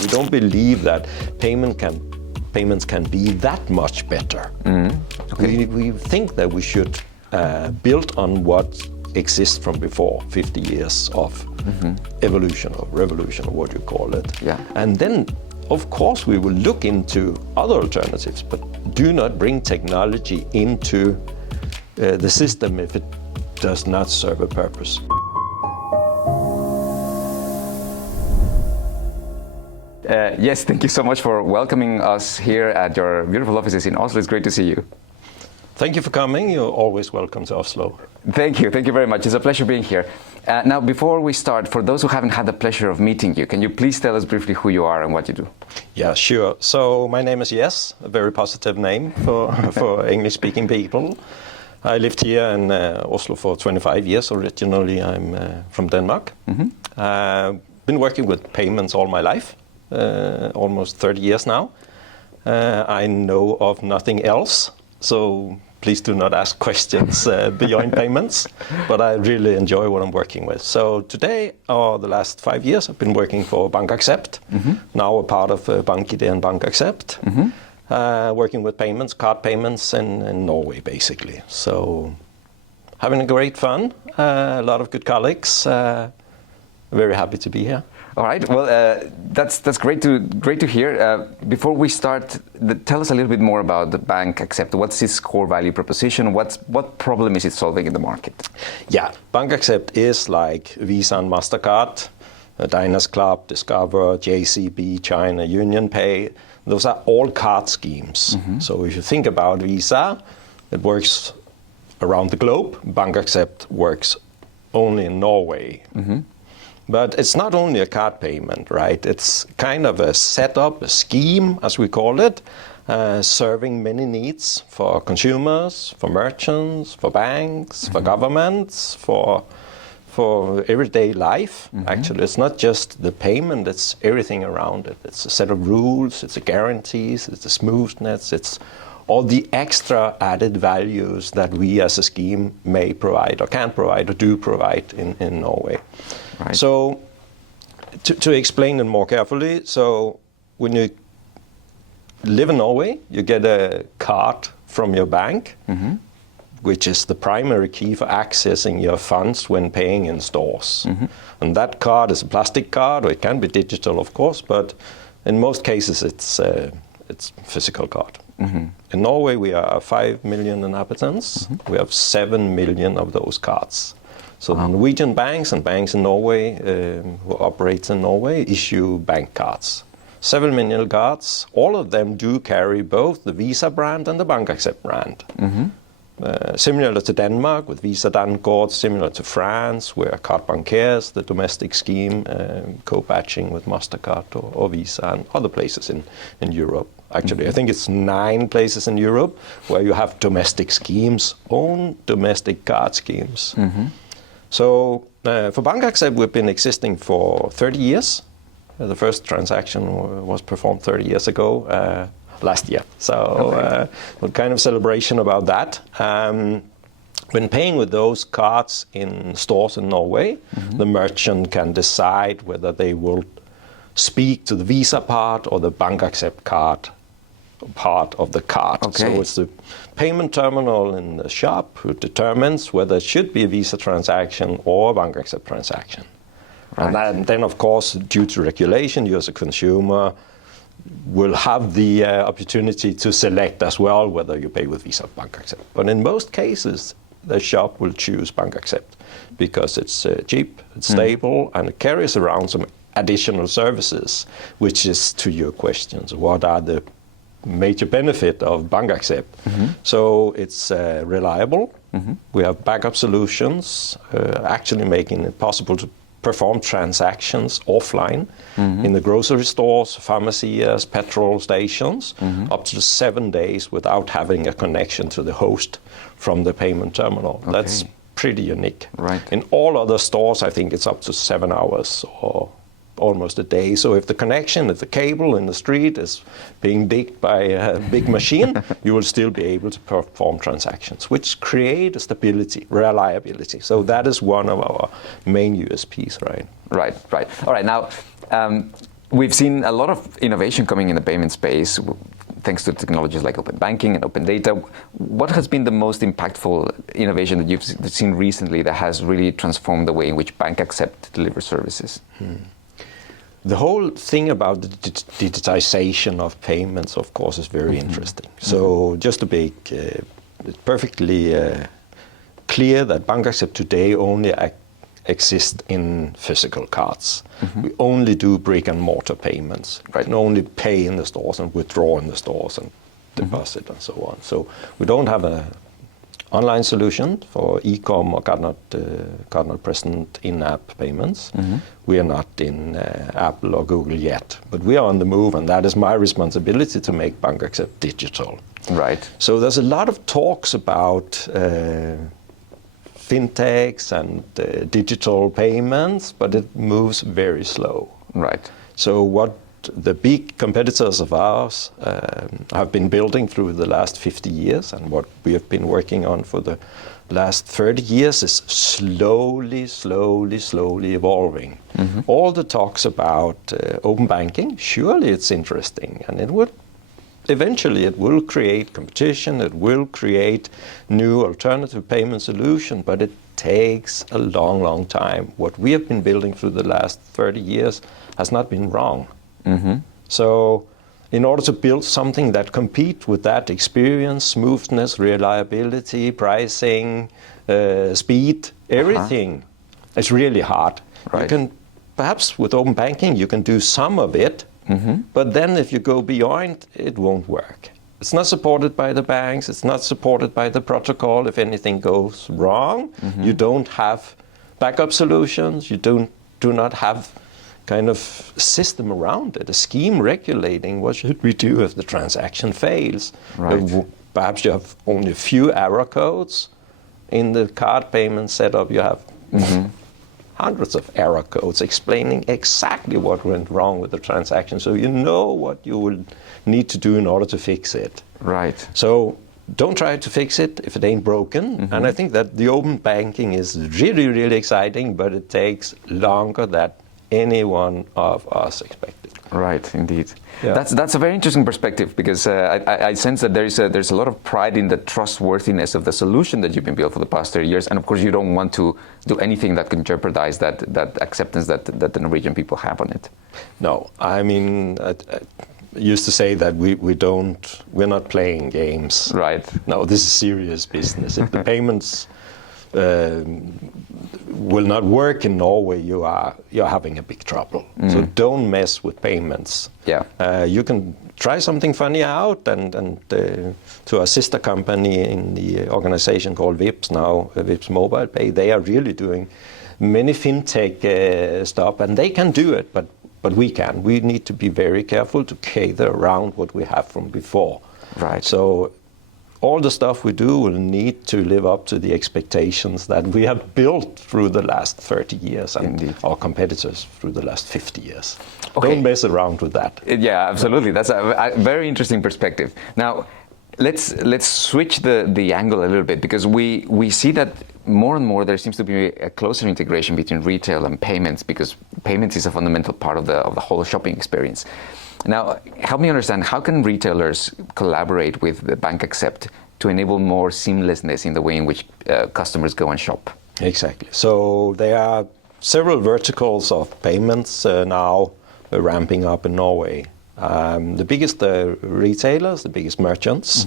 We don't believe that payments can be that much better. Okay. We think that we should build on what exists from before 50 years of evolution or revolution or what you call it. Yeah. And then, of course, we will look into other alternatives, but do not bring technology into the system if it does not serve a purpose. Yes, thank you so much for welcoming us here at your beautiful offices in Oslo. It's great to see you. Thank you for coming. You're always welcome to Oslo. Thank you very much. It's a pleasure being here. Now, before we start, for those who haven't had the pleasure of meeting you, can you please tell us briefly who you are and what you do? Yeah, sure. So my name is Jes, a very positive name for English-speaking people. I lived here in Oslo for 25 years. Originally, I'm from Denmark. Been working with payments all my life, almost 30 years now. I know of nothing else, so please do not ask questions beyond payments, but I really enjoy what I'm working with. So today, or the last 5 years, I've been working for BankAxept, now a part of BankID and BankAxept, working with payments, card payments in Norway, basically. So having a great fun, a lot of good colleagues, very happy to be here. All right. Well, that's great to hear. Before we start, tell us a little bit more about the BankAxept. What's its core value proposition? What problem is it solving in the market? Yeah, BankAxept is like Visa and MasterCard, Diners Club, Discover, JCB, China, Union Pay. Those are all card schemes. So if you think about Visa, it works around the globe. BankAxept works only in Norway. But it's not only a card payment, right? It's kind of a setup, a scheme, as we call it, serving many needs for consumers, for merchants, for banks, for governments, for everyday life. Actually, it's not just the payment, it's everything around it. It's a set of rules, it's the guarantees, it's the smoothness, it's all the extra added values that we as a scheme may provide or can provide or do provide in Norway. Right. So, to explain it more carefully, so when you live in Norway, you get a card from your bank, which is the primary key for accessing your funds when paying in stores. And that card is a plastic card, or it can be digital, of course, but in most cases it's a physical card. In Norway, we are 5 million inhabitants. We have 7 million of those cards. So the Norwegian banks and banks in Norway who operate in Norway issue bank cards. 7 million cards, all of them do carry both the Visa brand and the BankAxept brand. Similar to Denmark with Visa Dankort, similar to France where Carte Bancaire, the domestic scheme, co-badging with MasterCard or Visa and other places in Europe. Actually, I think it's 9 places in Europe where you have domestic schemes, own domestic card schemes. So for BankAxept, we've been existing for 30 years. The first transaction was performed 30 years ago, last year. So what kind of celebration about that? When paying with those cards in stores in Norway, the merchant can decide whether they will speak to the Visa part or the BankAxept card part of the card. So it's the payment terminal in the shop who determines whether it should be a Visa transaction or a BankAxept transaction. Right. And then, of course, due to regulation, you as a consumer will have the opportunity to select as well whether you pay with Visa or BankAxept. But in most cases, the shop will choose BankAxept because it's cheap, it's stable, and it carries around some additional services, which is to your questions. What are the major benefit of BankAxept? So it's reliable. We have backup solutions, actually making it possible to perform transactions offline in the grocery stores, pharmacies, petrol stations, up to 7 days without having a connection to the host from the payment terminal. That's pretty unique. Right. In all other stores, I think it's up to 7 hours or almost a day. So if the connection, if the cable in the street is being digged by a big machine, you will still be able to perform transactions, which create a stability, reliability. So that is one of our main USPs, right? Right. All right. Now, We've seen a lot of innovation coming in the payment space thanks to technologies like open banking and open data. What has been the most impactful innovation that you've seen recently that has really transformed the way in which BankAxept delivers services? The whole thing about the digitization of payments, of course, is very interesting. So just to make it perfectly clear that BankAxept today only exists in physical cards. We only do brick and mortar payments. Right? And only pay in the stores and withdraw in the stores and deposit and so on. So we don't have an online solution for e-com or card not present in-app payments. We are not in Apple or Google yet, but we are on the move, and that is my responsibility to make BankAxept digital. Right. So there's a lot of talks about fintechs and digital payments, but it moves very slow. Right. So what the big competitors of ours have been building through the last 50 years and what we have been working on for the last 30 years is slowly evolving. All the talks about open banking, surely it's interesting, and eventually it will create competition, it will create new alternative payment solution, but it takes a long time. What we have been building through the last 30 years has not been wrong. So in order to build something that compete with that experience, smoothness, reliability, pricing, speed, everything, it's really hard. Right. You can, perhaps with open banking, you can do some of it, but then if you go beyond, it won't work. It's not supported by the banks, it's not supported by the protocol. If anything goes wrong, you don't have backup solutions, you do not have kind of system around it, a scheme regulating what should we do if the transaction fails. Right. Perhaps you have only a few error codes. In the card payment setup, you have hundreds of error codes explaining exactly what went wrong with the transaction, so you know what you will need to do in order to fix it. Right. So don't try to fix it if it ain't broken. And I think that the open banking is really exciting, but it takes longer than any one of us expected. Right, indeed. Yeah. That's a very interesting perspective, because I sense that there's a lot of pride in the trustworthiness of the solution that you've been built for the past 30 years, and of course you don't want to do anything that can jeopardize that acceptance that the Norwegian people have on it. No, I mean, I used to say that we're not playing games. Right. No, this is serious business. If the payments will not work in Norway, you're having a big trouble. So don't mess with payments. Yeah. You can try something funny out, and to our sister company in the organization called Vipps now, Vipps Mobile Pay, they are really doing many fintech stuff, and they can do it, but we can. We need to be very careful to cater around what we have from before. Right. So all the stuff we do will need to live up to the expectations that we have built through the last 30 years and Indeed. our competitors through the last 50 years. Okay. Don't mess around with that. Yeah, absolutely. That's a very interesting perspective. Now, let's switch the angle a little bit, because we see that more and more there seems to be a closer integration between retail and payments, because payments is a fundamental part of the whole shopping experience. Now, help me understand, how can retailers collaborate with the BankAxept to enable more seamlessness in the way in which customers go and shop? Exactly. So there are several verticals of payments now ramping up in Norway. The biggest retailers, the biggest merchants,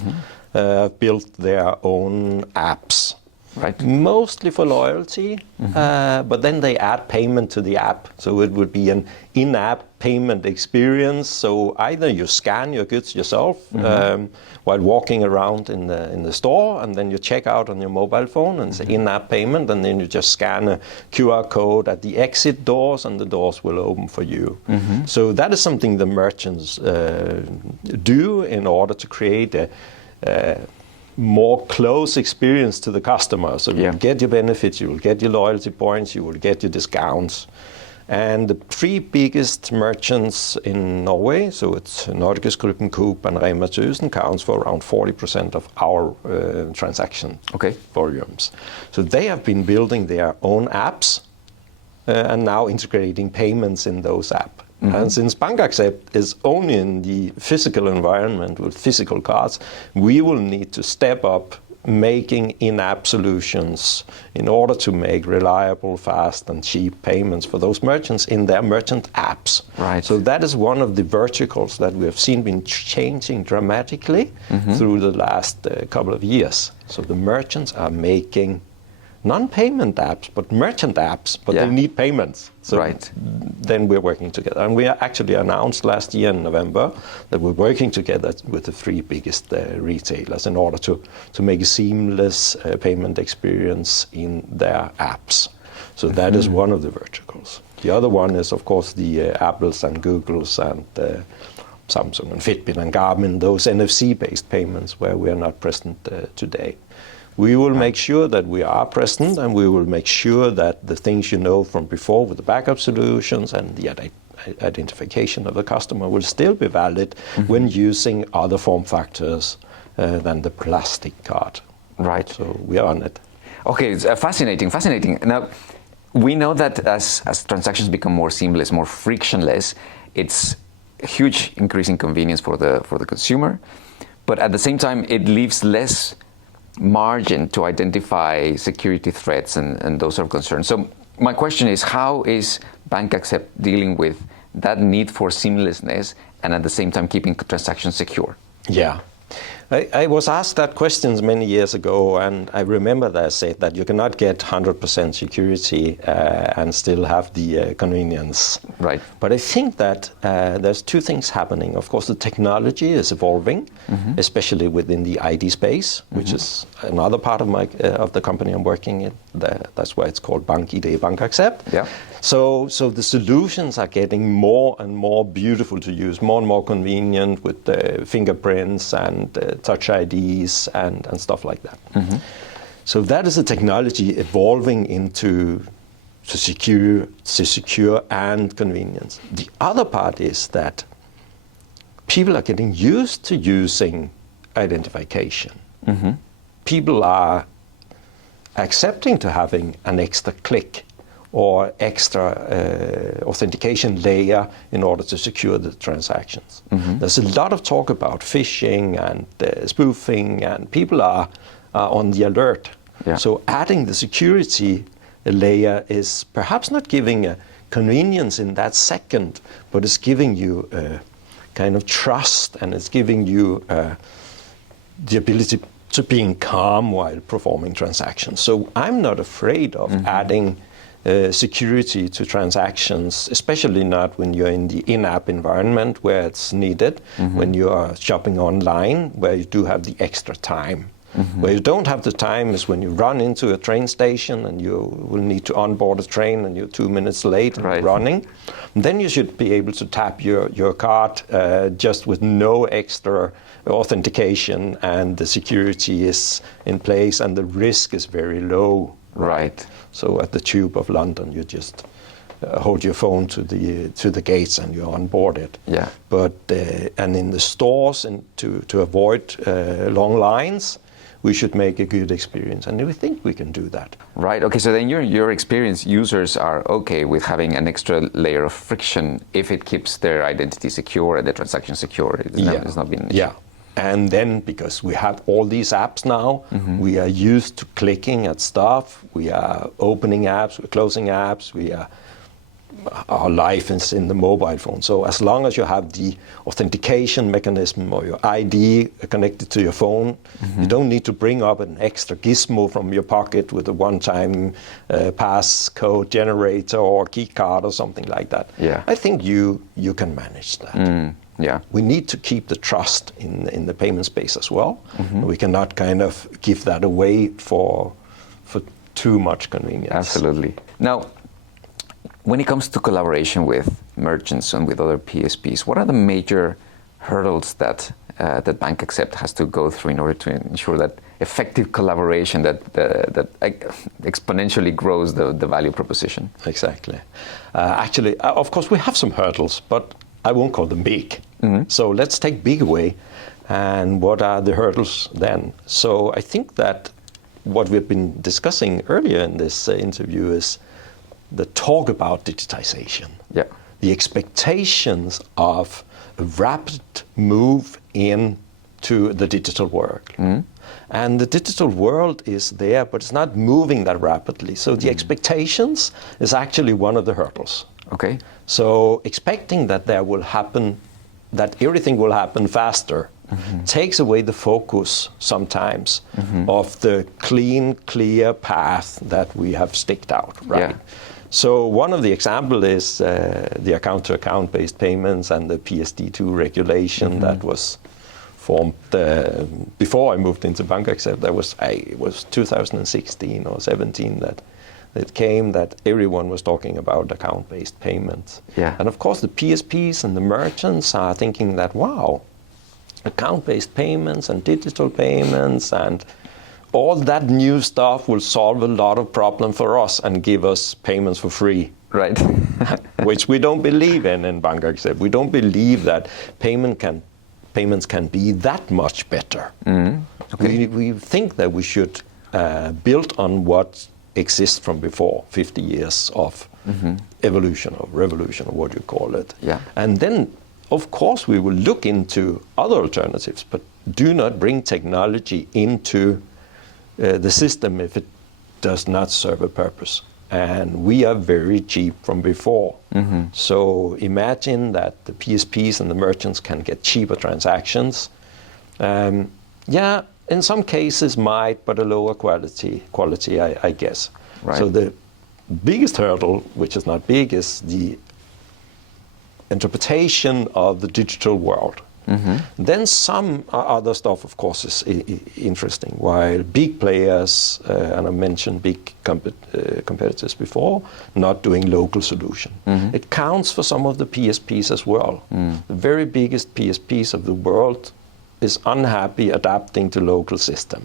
have built their own apps. Right. Mostly for loyalty, but then they add payment to the app. So it would be an in-app payment experience. So either you scan your goods yourself while walking around in the store, and then you check out on your mobile phone and say in-app payment, and then you just scan a QR code at the exit doors, and the doors will open for you. So that is something the merchants do in order to create a more close experience to the customer. So you'll get your benefits, you will get your loyalty points, you will get your discounts. And the three biggest merchants in Norway, so it's Norgesgruppen, Coop and Rema 1000, counts for around 40% of our transaction volumes. So they have been building their own apps and now integrating payments in those apps. And since BankAxept is only in the physical environment with physical cards, we will need to step up making in-app solutions in order to make reliable, fast, and cheap payments for those merchants in their merchant apps. Right. So that is one of the verticals that we have seen been changing dramatically through the last couple of years. So the merchants are making non-payment apps, but merchant apps, but they need payments. So then we're working together. And we actually announced last year in November that we're working together with the 3 biggest retailers in order to make a seamless payment experience in their apps. So that is one of the verticals. The other one is, of course, the Apples and Googles and Samsung and Fitbit and Garmin, those NFC-based payments where we are not present today. We will make sure that we are present, and we will make sure that the things you know from before with the backup solutions and the identification of the customer will still be valid when using other form factors than the plastic card. Right. So we are on it. Okay, it's fascinating. Now, we know that as transactions become more seamless, more frictionless, it's a huge increase in convenience for the consumer, but at the same time, it leaves less margin to identify security threats and those sort of concerns. So my question is, how is BankAxept dealing with that need for seamlessness and at the same time keeping transactions secure? Yeah. I was asked that question many years ago, and I remember that I said that you cannot get 100% security and still have the convenience. Right. But I think that there's 2 things happening. Of course, the technology is evolving, especially within the ID space, which is another part of the company I'm working in. That's why it's called BankID BankAxept. Yeah. So the solutions are getting more and more beautiful to use, more and more convenient with fingerprints and touch IDs and stuff like that. So that is a technology evolving into secure and convenience. The other part is that people are getting used to using identification. People are accepting to having an extra click or extra authentication layer in order to secure the transactions. There's a lot of talk about phishing and spoofing, and people are on the alert. Yeah. So adding the security layer is perhaps not giving a convenience in that second, but it's giving you a kind of trust, and it's giving you the ability to being calm while performing transactions. So I'm not afraid of adding security to transactions, especially not when you're in the in-app environment where it's needed, when you are shopping online, where you do have the extra time. Where you don't have the time is when you run into a train station and you will need to onboard a train and you're 2 minutes late running. And then you should be able to tap your card just with no extra authentication, and the security is in place and the risk is very low. Right. So at the Tube of London, you just hold your phone to the gates and you're on board it. Yeah. But and in the stores, and to avoid long lines, we should make a good experience, and we think we can do that. Right. Okay. So then your experienced users are okay with having an extra layer of friction if it keeps their identity secure and the transaction secure. It's not been an issue. Yeah. And then, because we have all these apps now, we are used to clicking at stuff. We are opening apps, we're closing apps. Our life is in the mobile phone. So as long as you have the authentication mechanism or your ID connected to your phone, you don't need to bring up an extra gizmo from your pocket with a one-time passcode generator or key card or something like that. Yeah. I think you can manage that. Yeah. We need to keep the trust in the payment space as well. We cannot kind of give that away for too much convenience. Absolutely. Now, when it comes to collaboration with merchants and with other PSPs, what are the major hurdles that BankAxept has to go through in order to ensure that effective collaboration that exponentially grows the value proposition? Exactly. Actually, of course, we have some hurdles, but I won't call them big. So let's take big away. And what are the hurdles then? So I think that what we've been discussing earlier in this interview is the talk about digitization. Yeah. the expectations of a rapid move into the digital world. And the digital world is there, but it's not moving that rapidly. So the expectations is actually one of the hurdles. Okay. So expecting that there will happen, that everything will happen faster, takes away the focus sometimes of the clean, clear path that we have staked out, right? Yeah. So one of the examples is the account-to-account based payments and the PSD2 regulation that was formed before I moved into BankAxept. It was 2016 or 17 that it came that everyone was talking about account-based payments. Yeah. And of course the PSPs and the merchants are thinking that, wow, account-based payments and digital payments and all that new stuff will solve a lot of problems for us and give us payments for free. Right. Which we don't believe in BankAxept. We don't believe that payments can be that much better. Okay. We think that we should build on what exists from before, 50 years of evolution or revolution or what you call it. Yeah. And then, of course, we will look into other alternatives, but do not bring technology into the system if it does not serve a purpose. And we are very cheap from before. So imagine that the PSPs and the merchants can get cheaper transactions. Yeah, in some cases might, but a lower quality, I guess. Right. So the biggest hurdle, which is not big, is the interpretation of the digital world. Then some other stuff, of course, is interesting. While big players, and I mentioned big competitors before, not doing local solution. It counts for some of the PSPs as well. The very biggest PSPs of the world is unhappy adapting to local system.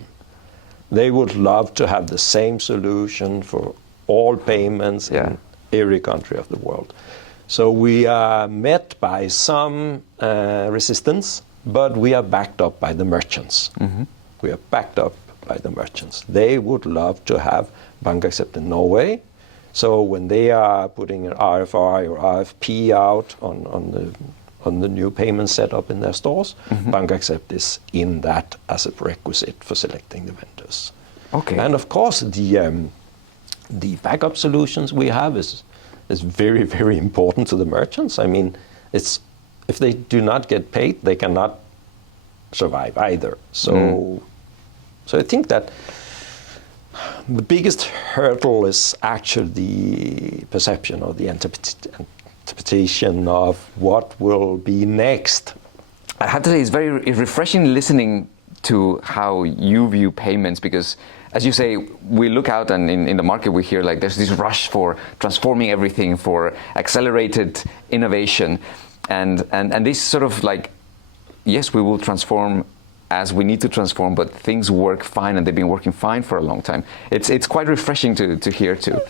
They would love to have the same solution for all payments in every country of the world. So we are met by some resistance, but we are backed up by the merchants. We are backed up by the merchants. They would love to have BankAxept in Norway. So when they are putting an RFI or RFP out on the new payment setup in their stores, BankAxept is in that as a prerequisite for selecting the vendors. Okay. And of course, the backup solutions we have is very, very important to the merchants. I mean, if they do not get paid, they cannot survive either. So I think that the biggest hurdle is actually the perception or the interpretation of what will be next. I have to say, it's very refreshing listening to how you view payments, because as you say, we look out and in the market we hear like there's this rush for transforming everything, for accelerated innovation, and this sort of like, yes, we will transform as we need to transform, but things work fine and they've been working fine for a long time. It's quite refreshing to hear too.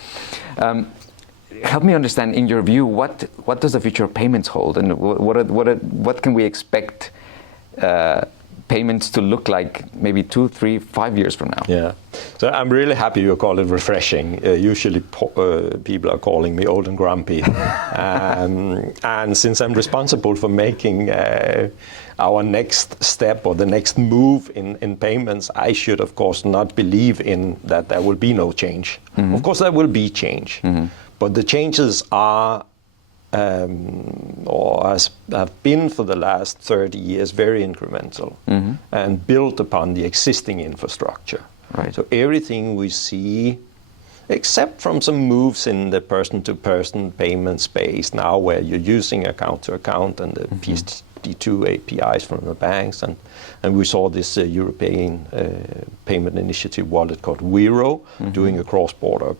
Help me understand, in your view, what does the future of payments hold, and what can we expect payments to look like maybe 2, 3, 5 years from now? Yeah, so I'm really happy you call it refreshing. Usually people are calling me old and grumpy. And since I'm responsible for making our next step or the next move in payments, I should, of course, not believe in that there will be no change. Of course, there will be change. But the changes are or have been for the last 30 years very incremental and built upon the existing infrastructure. Right. So everything we see, except from some moves in the person-to-person payment space now where you're using account-to-account and the PSD2 APIs from the banks, and we saw this European payment initiative wallet called Wero doing a cross-border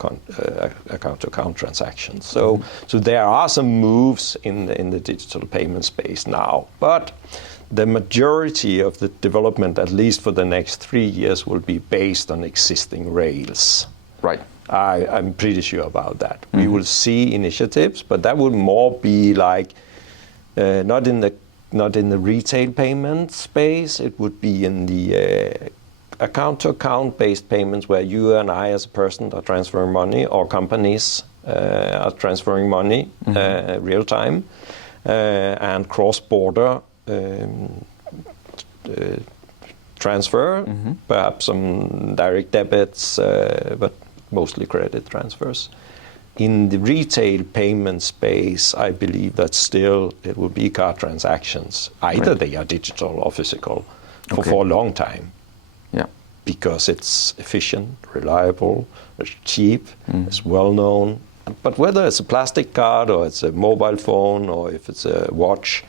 account-to-account transaction. So there are some moves in the digital payment space now, but the majority of the development, at least for the next 3 years, will be based on existing rails. Right. I'm pretty sure about that. We will see initiatives, but that will more be like not in the retail payment space. It would be in the account-to-account based payments where you and I as a person are transferring money, or companies are transferring money real time, and cross-border transfer, perhaps some direct debits, but mostly credit transfers. In the retail payment space, I believe that still it will be card transactions. Either they are digital or physical for a long time. Yeah. Because it's efficient, reliable, it's cheap, it's well known. But whether it's a plastic card or it's a mobile phone or if it's a watch,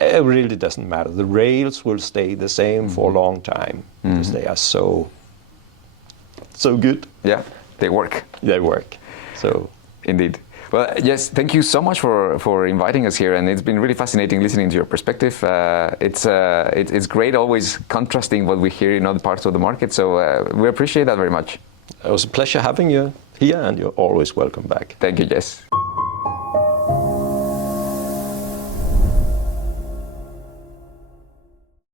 it really doesn't matter. The rails will stay the same for a long time because they are so good. Yeah, they work. They work. So indeed. Well, yes, thank you so much for inviting us here, and it's been really fascinating listening to your perspective. It's great always contrasting what we hear in other parts of the market, so we appreciate that very much. It was a pleasure having you here, and you're always welcome back. Thank you, Jes.